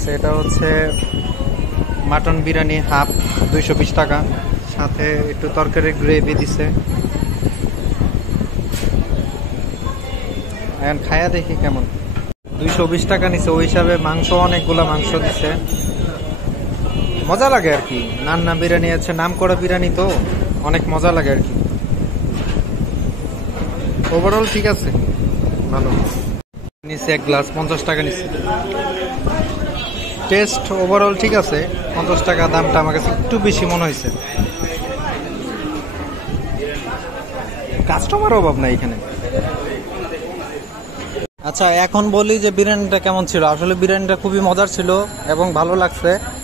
নিয়েছে। এটা হচ্ছে মাটন বিরিয়ানি হাফ 220 টাকা, সাথে একটু তরকারির গ্রেভি দিছে। এখন খায়া দেখি কেমন। 220 টাকা নিছে, ওই হিসাবে মাংস অনেকগুলা মাংস দিছে, মজা লাগে আর কি। নান্না বিরিয়ানি আছে, নাম করা বিরিয়ানি তো অনেক মজা লাগে আর কি। ওভারঅল ঠিক আছে, ভালো। নিচে এক গ্লাস 50 টাকা নিচ্ছে। টেস্ট ওভারঅল ঠিক আছে, 50 টাকা দামটা আমার কাছে একটু বেশি মনে হয়েছে। কাস্টমার অভাব নাই এখানে। আচ্ছা, এখন বলি যে বিরিয়ানিটা কেমন ছিল। আসলে বিরিয়ানিটা খুবই মজার ছিল এবং ভালো লাগছে।